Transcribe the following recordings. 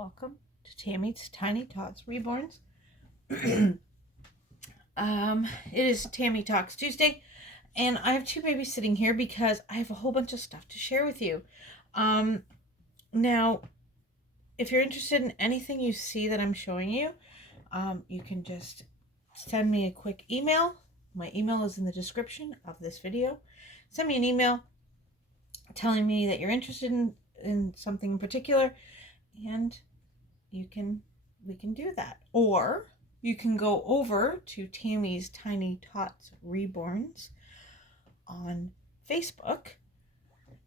welcome to Tammy's Tiny Tots Reborns. It is Tammy Talks Tuesday, and I have two babies sitting here because I have a whole bunch of stuff to share with you. Now, if you're interested in anything you see that I'm showing you, you can just send me a quick email. My email is in the description of this video. Send me an email telling me that you're interested in something in particular, and we can do that. Or you can go over to Tammy's Tiny Tots Reborns on Facebook,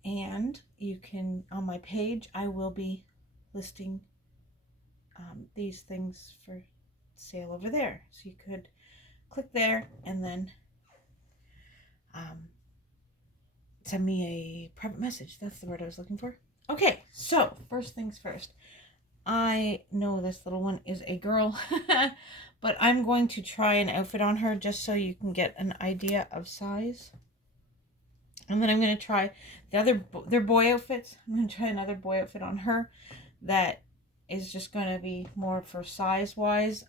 and you can, on my page, I will be listing these things for sale over there. So you could click there and then send me a private message. That's the word I was looking for. Okay, so first things first. I know this little one is a girl, but I'm going to try an outfit on her just so you can get an idea of size. And then I'm going to try they're boy outfits. I'm going to try another boy outfit on her that is just going to be more for size wise.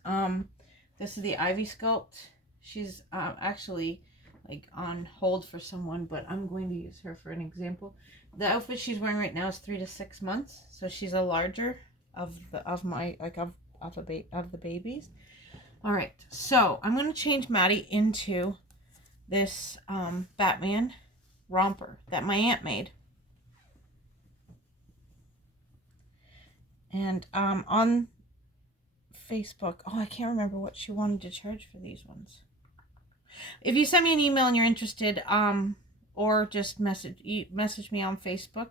This is the Ivy sculpt. She's actually like on hold for someone, but I'm going to use her for an example. The outfit she's wearing right now is 3 to 6 months, so she's a larger of the babies. All right, so I'm going to change Maddie into this Batman romper that my aunt made. And on Facebook, I can't remember what she wanted to charge for these ones. If you send me an email and you're interested, or just message me on Facebook,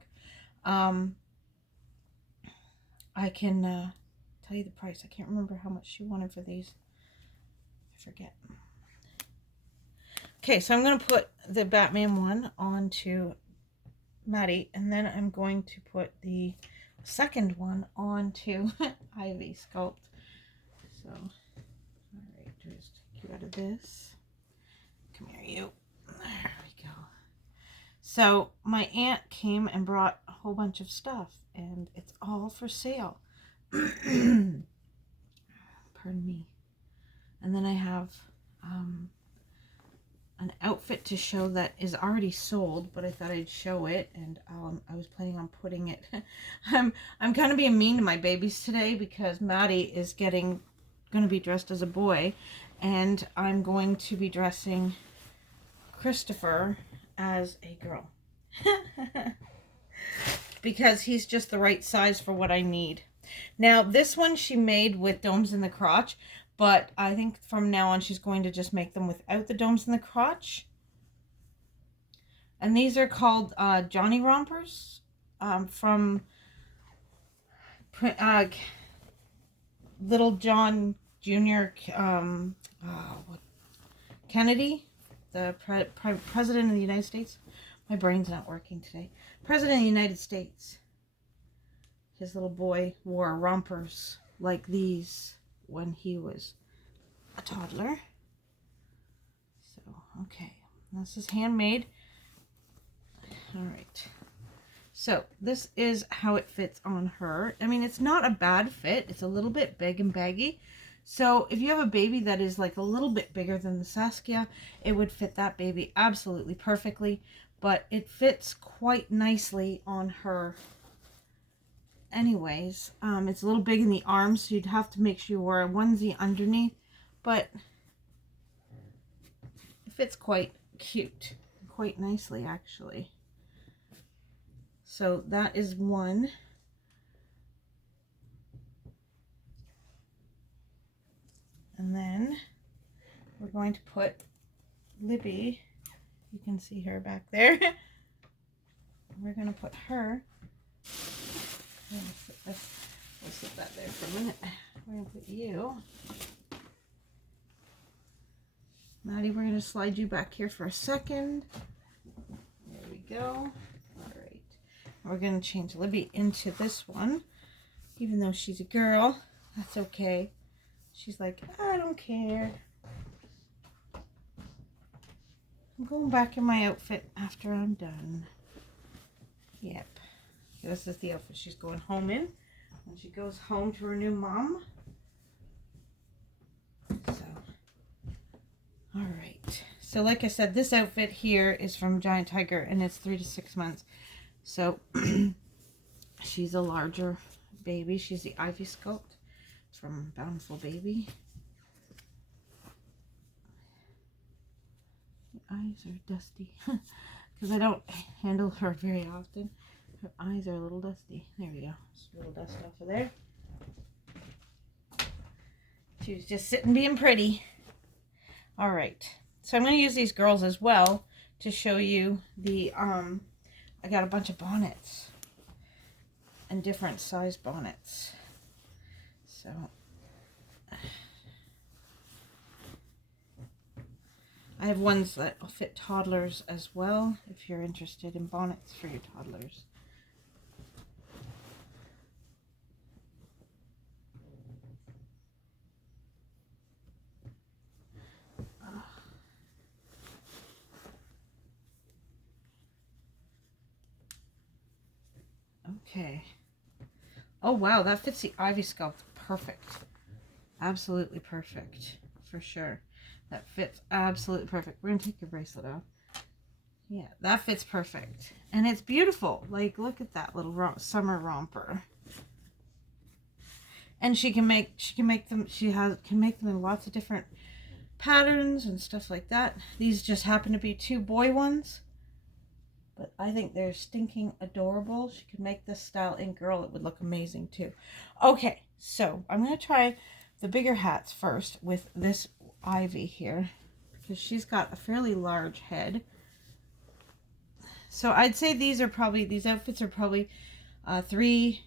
I can tell you the price. I can't remember how much she wanted for these. I forget. Okay, so I'm going to put the Batman one onto Maddie, and then I'm going to put the second one onto Ivy Sculpt. So, all right, just take you out of this. Come here, you. There we go. So my aunt came and brought a whole bunch of stuff, and it's all for sale. Pardon me. And then I have an outfit to show that is already sold, but I thought I'd show it, and I was planning on putting it. I'm kind of being mean to my babies today because Maddie is going to be dressed as a boy, and I'm going to be dressing Christopher as a girl because he's just the right size for what I need. Now this one she made with domes in the crotch, but I think from now on she's going to just make them without the domes in the crotch. And these are called Johnny Rompers from Little John Jr. Kennedy, the President of the United States. My brain's not working today. President of the United States. His little boy wore rompers like these when he was a toddler. So, okay. This is handmade. All right. So, this is how it fits on her. I mean, it's not a bad fit. It's a little bit big and baggy. So if you have a baby that is like a little bit bigger than the Saskia, it would fit that baby absolutely perfectly. But it fits quite nicely on her anyways. It's a little big in the arms, so you'd have to make sure you wear a onesie underneath. But it fits quite cute. Quite nicely, actually. So that is one. And then we're going to put Libby, you can see her back there. We're going to put her, we'll sit that there for a minute. We're going to put you. Maddie, we're going to slide you back here for a second. There we go. All right. We're going to change Libby into this one. Even though she's a girl, that's okay. She's like, I don't care. I'm going back in my outfit after I'm done. Yep. This is the outfit she's going home in. when she goes home to her new mom. So, all right. So like I said, this outfit here is from Giant Tiger, and it's 3 to 6 months. So she's a larger baby. She's the Ivy Sculpt from Bountiful Baby. The eyes are dusty because I don't handle her very often. Her eyes are a little dusty. There we go. Just a little dust off of there. She was just sitting being pretty. All right. So I'm going to use these girls as well to show you the, I got a bunch of bonnets and different size bonnets. So I have ones that will fit toddlers as well, if you're interested in bonnets for your toddlers. Okay. Oh wow, that fits the Ivy Sculpt perfect. Absolutely perfect, for sure. That fits absolutely perfect. We're gonna take your bracelet off. Yeah, that fits perfect. And it's beautiful. Like, look at that little summer romper. And she can make them, can make them in lots of different patterns and stuff like that. These just happen to be 2 boy ones. But I think they're stinking adorable. She could make this style in girl. It would look amazing too. Okay, so I'm going to try the bigger hats first with this Ivy here, because she's got a fairly large head. So I'd say these outfits are probably 3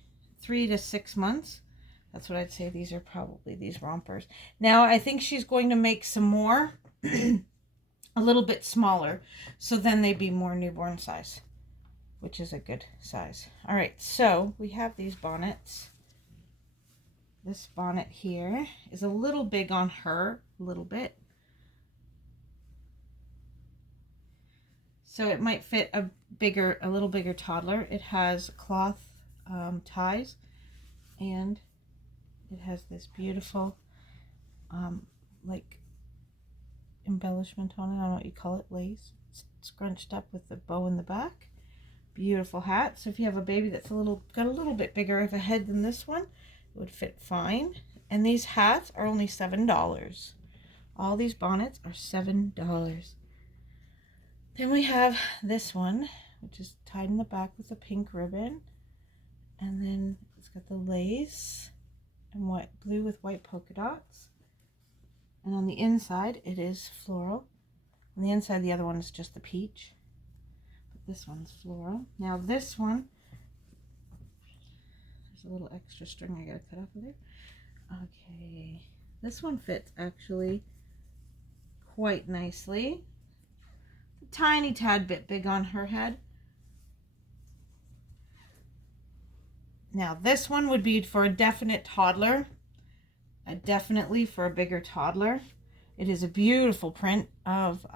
to 6 months. That's what I'd say. These are probably these rompers. Now I think she's going to make some more a little bit smaller, so then they'd be more newborn size, which is a good size. All right, so we have these bonnets. This bonnet here is a little big on her, a little bit. So it might fit a little bigger toddler. It has cloth ties, and it has this beautiful like embellishment on it. I don't know what you call it, lace. It's scrunched up with the bow in the back. Beautiful hat. So if you have a baby that's got a little bit bigger of a head than this one, it would fit fine. And these hats are only $7. All these bonnets are $7. Then we have this one, which is tied in the back with a pink ribbon, and then it's got the lace and blue with white polka dots. And on the inside, it is floral. On the inside, the other one is just the peach. But this one's floral. Now this one, there's a little extra string I gotta cut off of there. Okay, this one fits actually quite nicely. A tiny tad bit big on her head. Now this one would be for a definite toddler. Definitely for a bigger toddler. It is a beautiful print of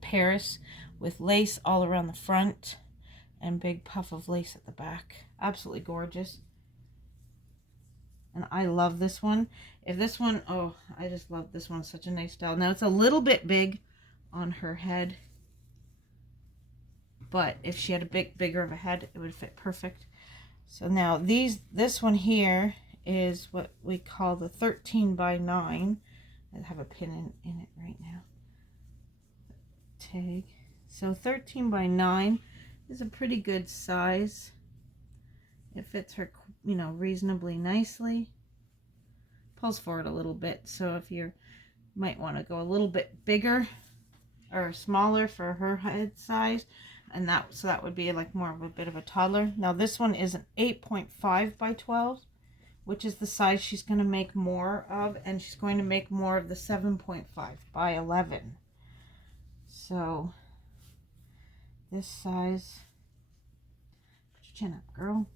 Paris with lace all around the front and big puff of lace at the back. Absolutely gorgeous. And I love this one. If this one, oh, I just love this one. Such a nice style. Now it's a little bit big on her head, but if she had a bigger of a head, it would fit perfect. So now this one here is what we call the 13 by 9. I have a pin in it right now. Tag. So 13 by 9 is a pretty good size. It fits her, reasonably nicely. Pulls forward a little bit, so if you might want to go a little bit bigger or smaller for her head size, and that would be like more of a bit of a toddler. Now this one is an 8.5 by 12. Which is the size she's going to make more of, and she's going to make more of the 7.5 by 11. So this size, put your chin up, girl.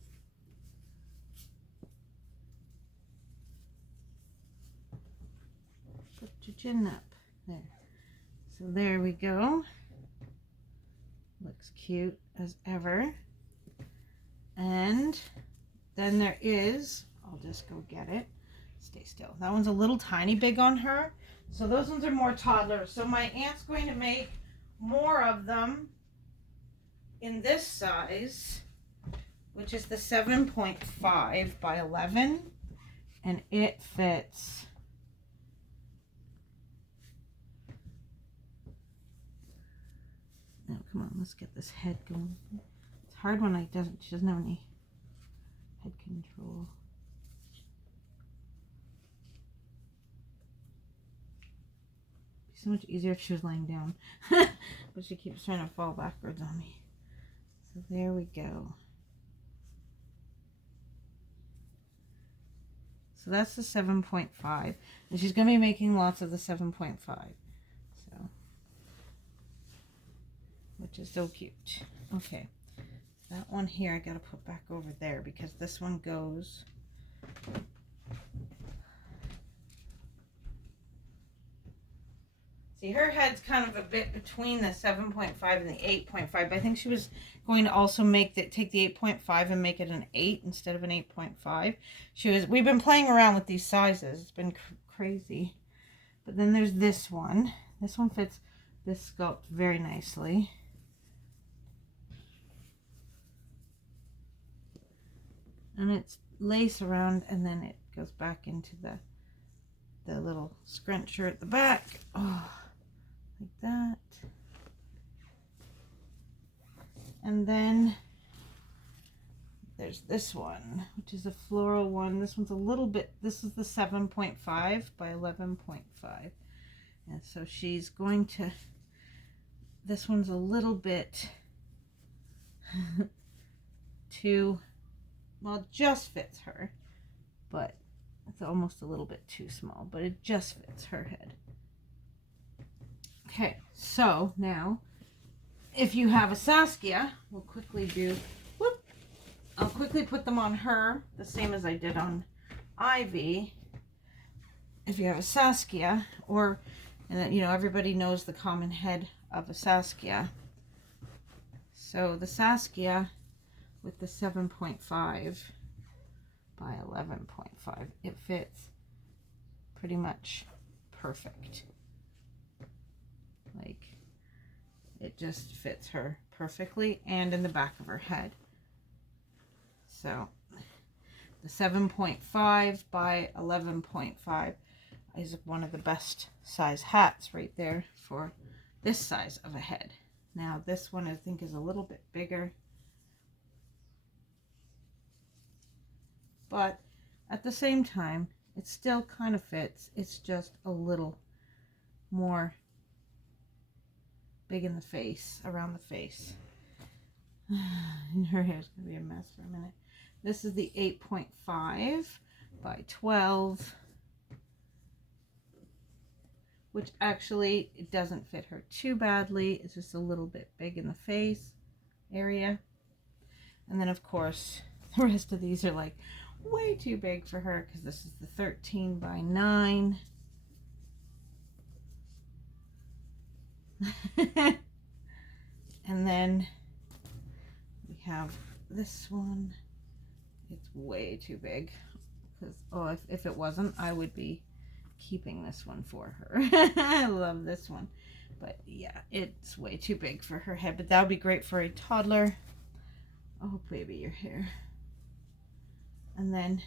Put your chin up. There. So there we go. Looks cute as ever. And then there is, I'll just go get it. Stay still. That one's a little tiny big on her. So those ones are more toddler. So my aunt's going to make more of them in this size, which is the 7.5 by 11. And it fits now. Come on, let's get this head going. It's hard when she doesn't have any head control. It'd be so much easier if she was laying down. But she keeps trying to fall backwards on me. So there we go. So that's the 7.5. And she's going to be making lots of the 7.5. So, which is so cute. Okay. That one here I got to put back over there because this one goes... See, her head's kind of a bit between the 7.5 and the 8.5. But I think she was going to also take the 8.5 and make it an 8 instead of an 8.5. We've been playing around with these sizes. It's been crazy. But then there's this one. This one fits this sculpt very nicely. And it's lace around, and then it goes back into the little scruncher at the back. Oh, like that. And then there's this one, which is a floral one. This one's a little bit, this is the 7.5 by 11.5. And so she's going to, this one's a little bit too, well, it just fits her, but it's almost a little bit too small, but it just fits her head. Okay, so now, if you have a Saskia, we'll quickly do, I'll quickly put them on her, the same as I did on Ivy. If you have a Saskia, or, and you know, everybody knows the common head of a Saskia. So the Saskia with the 7.5 by 11.5, it fits pretty much perfect. Like, it just fits her perfectly, and in the back of her head. So the 7.5 by 11.5 is one of the best size hats right there for this size of a head. Now this one I think is a little bit bigger, but at the same time it still kind of fits. It's just a little more big in the face, around the face. And her hair's gonna be a mess for a minute. This is the 8.5 by 12, which actually it doesn't fit her too badly. It's just a little bit big in the face area. And then of course the rest of these are like way too big for her, because this is the 13 by 9. And then we have this one. It's way too big, because oh, if it wasn't, I would be keeping this one for her. I love this one, but yeah, it's way too big for her head, but that would be great for a toddler. Oh baby, your hair. And then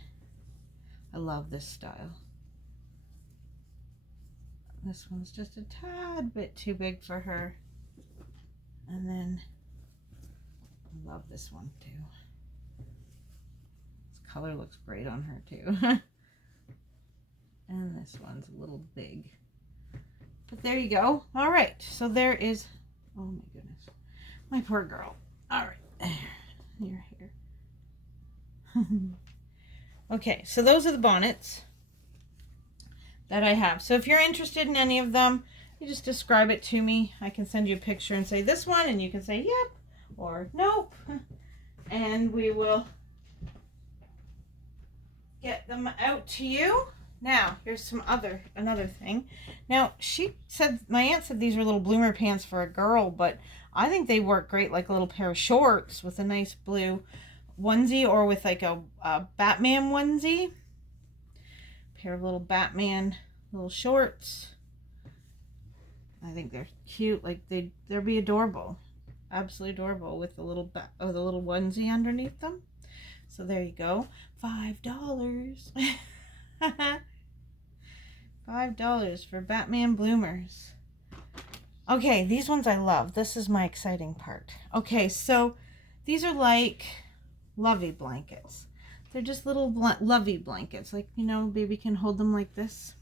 I love this style. This one's just a tad bit too big for her. And then I love this one too. This color looks great on her too. And this one's a little big. But there you go. All right. So there is, oh my goodness, my poor girl. All right. Your hair. Okay. So those are the bonnets that I have. So if you're interested in any of them, you just describe it to me. I can send you a picture and say this one, and you can say yep or nope. And we will get them out to you. Now, here's another thing. Now, my aunt said these were little bloomer pants for a girl, but I think they work great like a little pair of shorts with a nice blue onesie or with like a Batman onesie. Pair of little Batman little shorts. I think they're cute. Like they'd be adorable, absolutely adorable with the little the little onesie underneath them. So there you go, $5. $5 for Batman bloomers. Okay, these ones I love. This is my exciting part. Okay, so these are like lovey blankets. They're just little lovey blankets. Like, you know, baby can hold them like this.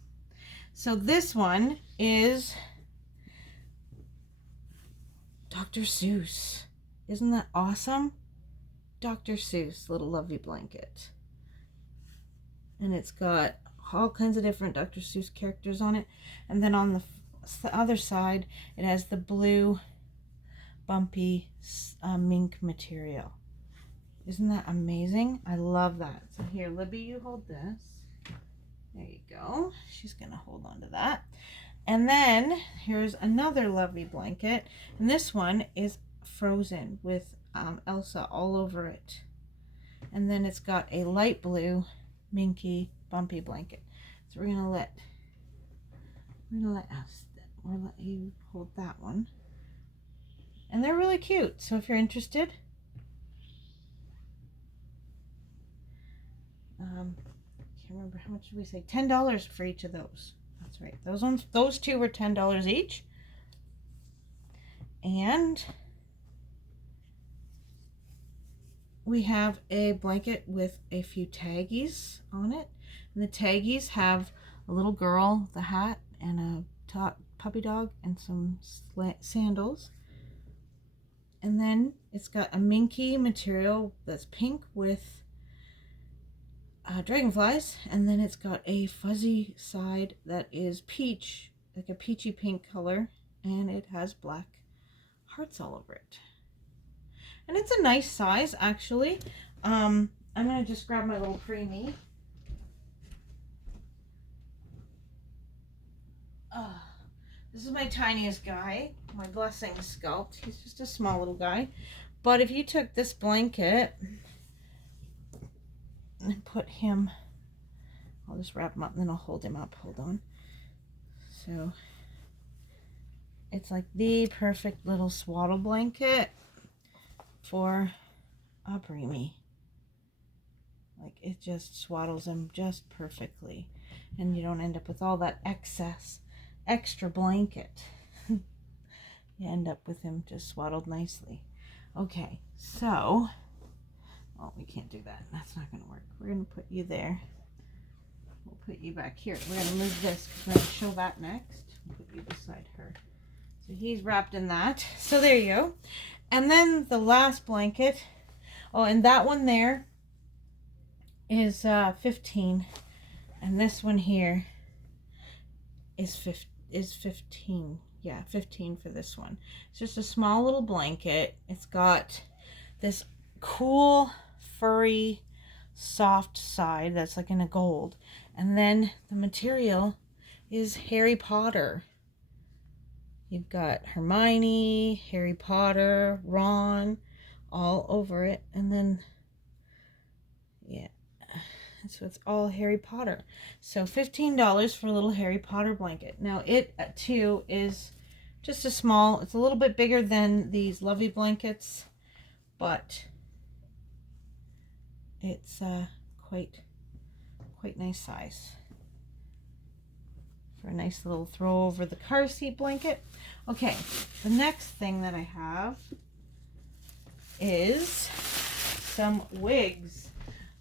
So this one is Dr. Seuss. Isn't that awesome? Dr. Seuss little lovey blanket. And it's got all kinds of different Dr. Seuss characters on it. And then on the other side, it has the blue bumpy mink material. Isn't that amazing? I love that. So here, Libby, you hold this. There you go. She's going to hold on to that. And then here's another lovely blanket. And this one is Frozen with Elsa all over it. And then it's got a light blue minky bumpy blanket. So we're gonna let you hold that one. And they're really cute. So if you're interested, can't remember how much did we say? $10 for each of those. That's right. Those two were $10 each. And we have a blanket with a few taggies on it. And the taggies have a little girl, the hat, and a puppy dog, and some sandals. And then it's got a minky material that's pink with dragonflies. And then it's got a fuzzy side that is peach, like a peachy pink color. And it has black hearts all over it. And it's a nice size, actually. I'm going to just grab my little preemie. This is my tiniest guy, my blessing sculpt. He's just a small little guy. But if you took this blanket and put him, I'll just wrap him up and then I'll hold him up. Hold on. So it's like the perfect little swaddle blanket for a preemie. Like it just swaddles him just perfectly, and you don't end up with all that extra blanket. You end up with him just swaddled nicely. Okay, so we can't do that. That's not going to work. We're going to put you there. We'll put you back here. We're going to move this because we're going to show that next. We'll put you beside her. So he's wrapped in that. So there you go. And then the last blanket, and that one there is 15, and this one here is 15. Yeah, 15 for this one. It's just a small little blanket. It's got this cool furry soft side that's like in a gold, and then the material is Harry Potter. You've got Hermione, Harry Potter, Ron, all over it. And then, yeah, so it's all Harry Potter. So $15 for a little Harry Potter blanket. Now it, too, is just a small, it's a little bit bigger than these lovely blankets, but it's quite nice size. For a nice little throw over the car seat blanket. Okay, the next thing that I have is some wigs.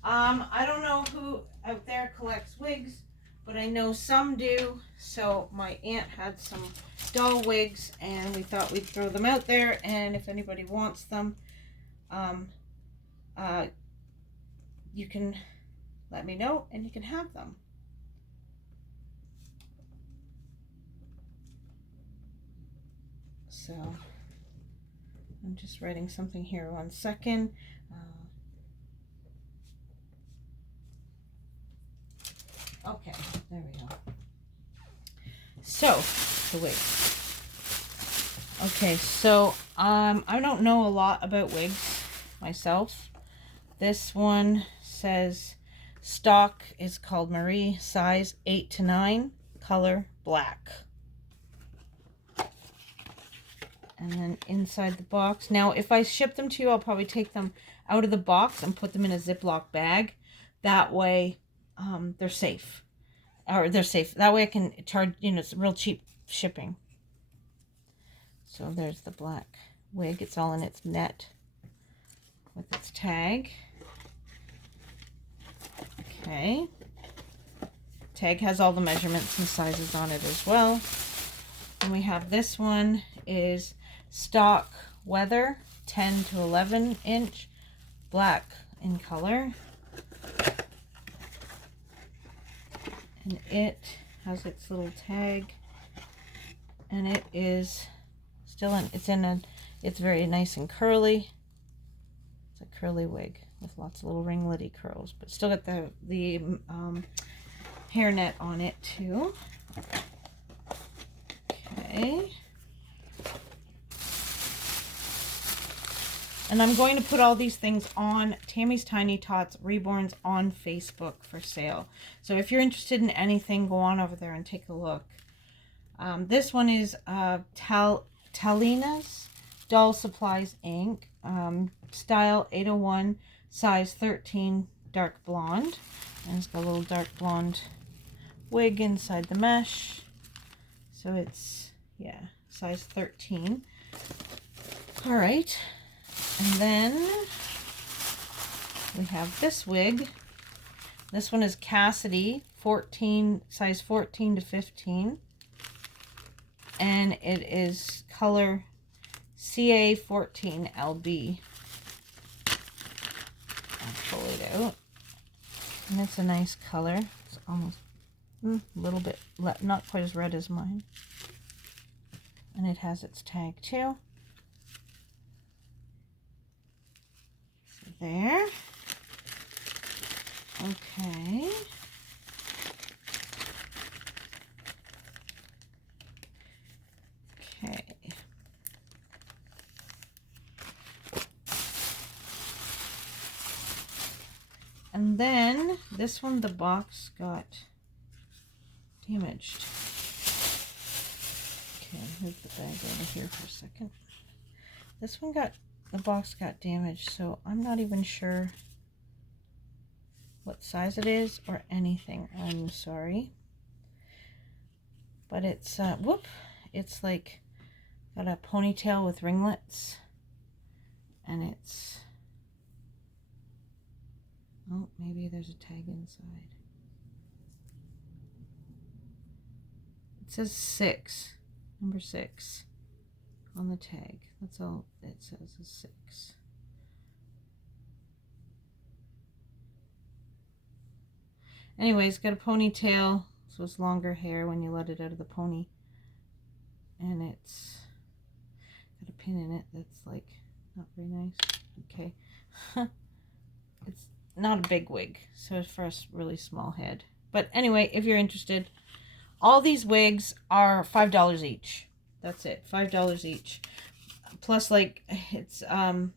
I don't know who out there collects wigs, but I know some do. So my aunt had some doll wigs, and we thought we'd throw them out there, and if anybody wants them, you can let me know and you can have them. So I'm just writing something here. 1 second. Okay, there we go. So the wigs. Okay, so I don't know a lot about wigs myself. This one says stock is called Marie, size 8 to 9, color black. And then inside the box. Now, if I ship them to you, I'll probably take them out of the box and put them in a Ziploc bag. That way, they're safe. Or they're safe. That way I can charge, it's real cheap shipping. So there's the black wig. It's all in its net with its tag. Okay. Tag has all the measurements and sizes on it as well. And we have this one is stock weather, 10 to 11 inch, black in color. And it has its little tag, and it is still it's very nice and curly. It's a curly wig with lots of little ringlety curls, but still got the hairnet on it too. Okay. And I'm going to put all these things on Tammy's Tiny Tots Reborns on Facebook for sale. So if you're interested in anything, go on over there and take a look. This one is Talina's Doll Supplies Inc. Style 801, size 13, dark blonde. And it's got a little dark blonde wig inside the mesh. So it's, yeah, size 13. All right. And then we have this wig. This one is Cassidy, size 14 to 15. And it is color CA14LB. I'll pull it out. And it's a nice color. It's almost a little bit, not quite as red as mine. And it has its tag too. There. Okay. Okay. And then this one, the box got damaged. Okay, move the bag over here for a second. This one the box got damaged, so I'm not even sure what size it is or anything. I'm sorry. But it's, it's like got a ponytail with ringlets. And it's, oh, maybe there's a tag inside. It says 6, number 6 on the tag. That's all it says is 6. Anyways, got a ponytail, so it's longer hair when you let it out of the pony. And it's got a pin in it that's like not very nice. Okay. It's not a big wig, so it's for a really small head. But anyway, if you're interested, all these wigs are $5 each. That's it, $5 each. Plus, like, it's, if I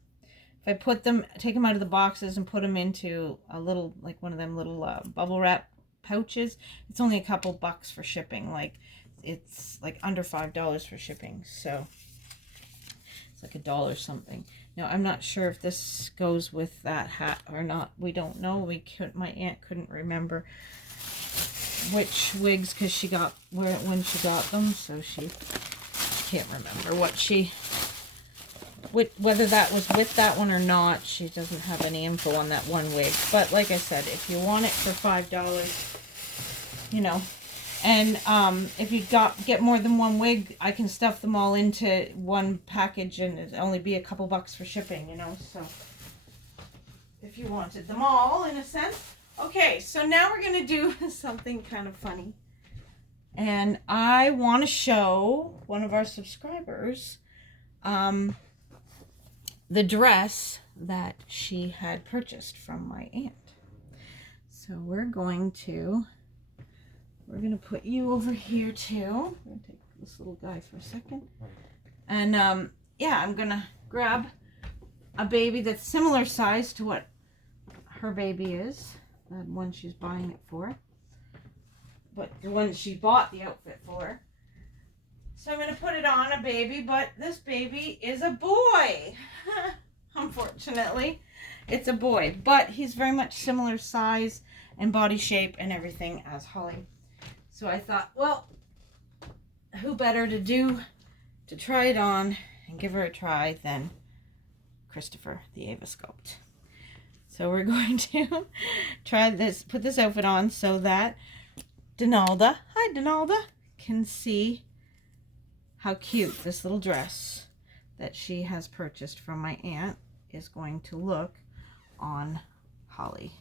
take them out of the boxes and put them into a little, like one of them little bubble wrap pouches, it's only a couple bucks for shipping. Like, it's like under $5 for shipping. So, it's like $1 something. Now, I'm not sure if this goes with that hat or not. We don't know. My aunt couldn't remember which wigs, because she got, when she got them, so she can't remember whether that was with that one or not. She doesn't have any info on that one wig. But like I said, if you want it for $5, and if you get more than one wig, I can stuff them all into one package and it'd only be a couple bucks for shipping, so if you wanted them all, in a sense. Okay, so now we're going to do something kind of funny. And I want to show one of our subscribers the dress that she had purchased from my aunt. So we're going to put you over here too. I'm going to take this little guy for a second. And yeah, I'm going to grab a baby that's similar size to what her baby is, the one she's buying it for, but the one she bought the outfit for. So I'm going to put it on a baby, but this baby is a boy. Unfortunately, it's a boy, but he's very much similar size and body shape and everything as Holly. So I thought, well, who better to try it on and give her a try than Christopher, the Ava Sculpt. So we're going to try this, put this outfit on so that Donalda, hi Donalda, can see how cute this little dress that she has purchased from my aunt is going to look on Holly.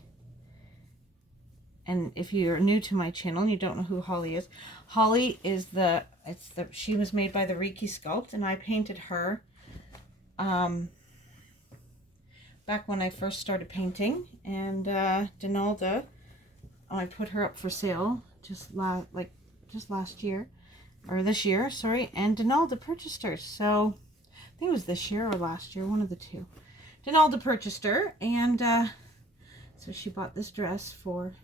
And if you're new to my channel and you don't know who Holly is she was made by the Reiki Sculpt, and I painted her back when I first started painting. And Donalda, I put her up for sale just last year, or this year, sorry, and Donalda purchased her. So I think it was this year or last year, one of the two. Donalda purchased her, and so she bought this dress for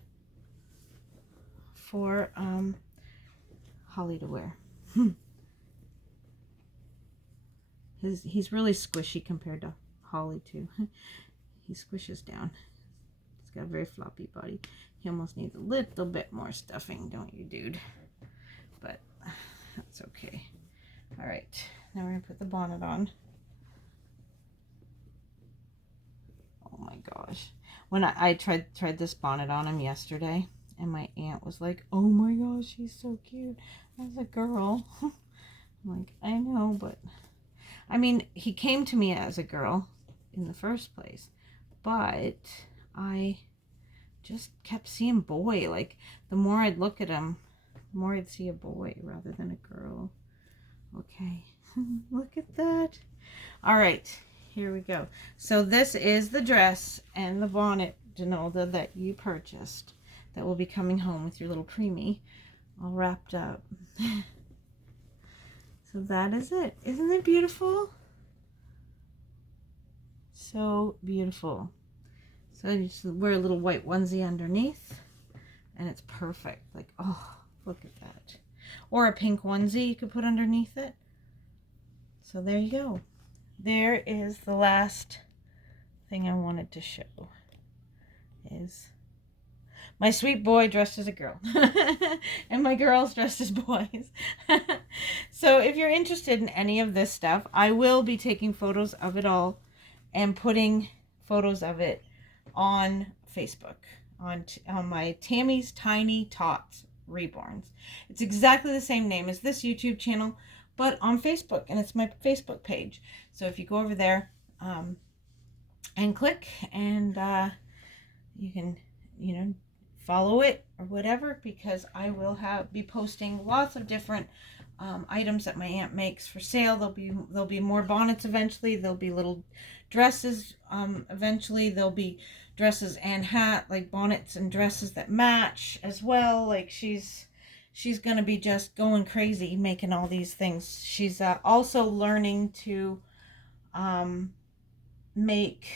Holly to wear. He's really squishy compared to Holly too. He squishes down. He's got a very floppy body. He almost needs a little bit more stuffing, don't you, dude? But that's okay. All right, now we're gonna put the bonnet on. Oh my gosh, when I tried this bonnet on him yesterday, and my aunt was like, oh my gosh, he's so cute as a girl. I'm like, I know, but I mean, he came to me as a girl in the first place, but I just kept seeing boy. Like, the more I'd look at him, the more I'd see a boy rather than a girl. Okay, look at that. All right, here we go. So this is the dress and the bonnet, Donalda, that you purchased, that will be coming home with your little preemie all wrapped up. So that is it. Isn't it beautiful? So beautiful. So you just wear a little white onesie underneath, and it's perfect. Like, oh, look at that. Or a pink onesie you could put underneath it. So there you go. There is the last thing I wanted to show. Is my sweet boy dressed as a girl. And my girls dressed as boys. So if you're interested in any of this stuff, I will be taking photos of it all and putting photos of it on Facebook, on my Tammy's Tiny Tots Reborns. It's exactly the same name as this YouTube channel, but on Facebook, and it's my Facebook page. So if you go over there and click, and you can, follow it or whatever, because I will be posting lots of different items that my aunt makes for sale. There'll be more bonnets eventually. There'll be little dresses eventually. There'll be dresses and like bonnets and dresses that match as well. Like, she's gonna be just going crazy making all these things. She's also learning to make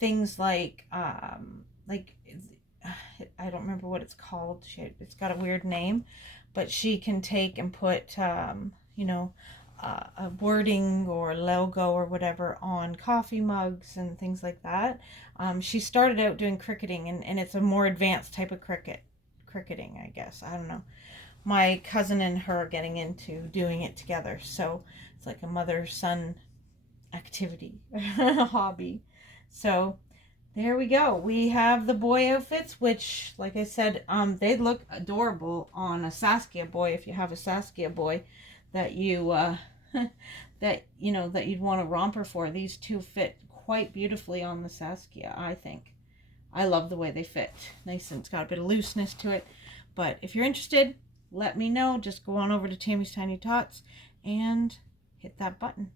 things like I don't remember what it's called. It's got a weird name, but she can take and put a wording or logo or whatever on coffee mugs and things like that. She started out doing cricketing, and it's a more advanced type of cricketing, I guess. I don't know. My cousin and her are getting into doing it together, so it's like a mother-son activity, hobby. So there we go. We have the boy outfits, which, like I said, they'd look adorable on a Saskia boy. If you have a Saskia boy that you that you'd want a romper for, these two fit quite beautifully on the Saskia, I think. I love the way they fit. Nice, and it's got a bit of looseness to it. But if you're interested, let me know. Just go on over to Tammy's Tiny Tots and hit that button,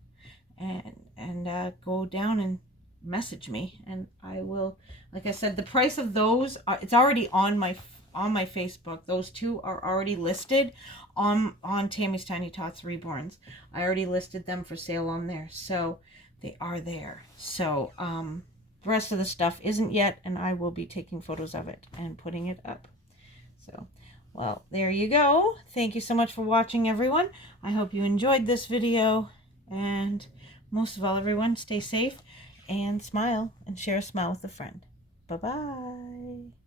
and go down and message me, and I will, like I said, the price of those it's already on my Facebook. Those two are already listed on Tammy's Tiny Tots Reborns. I already listed them for sale on there, so they are there. So the rest of the stuff isn't yet, and I will be taking photos of it and putting it up. So, well, there you go. Thank you so much for watching, everyone. I hope you enjoyed this video, and most of all, everyone, stay safe and smile, and share a smile with a friend. Bye-bye.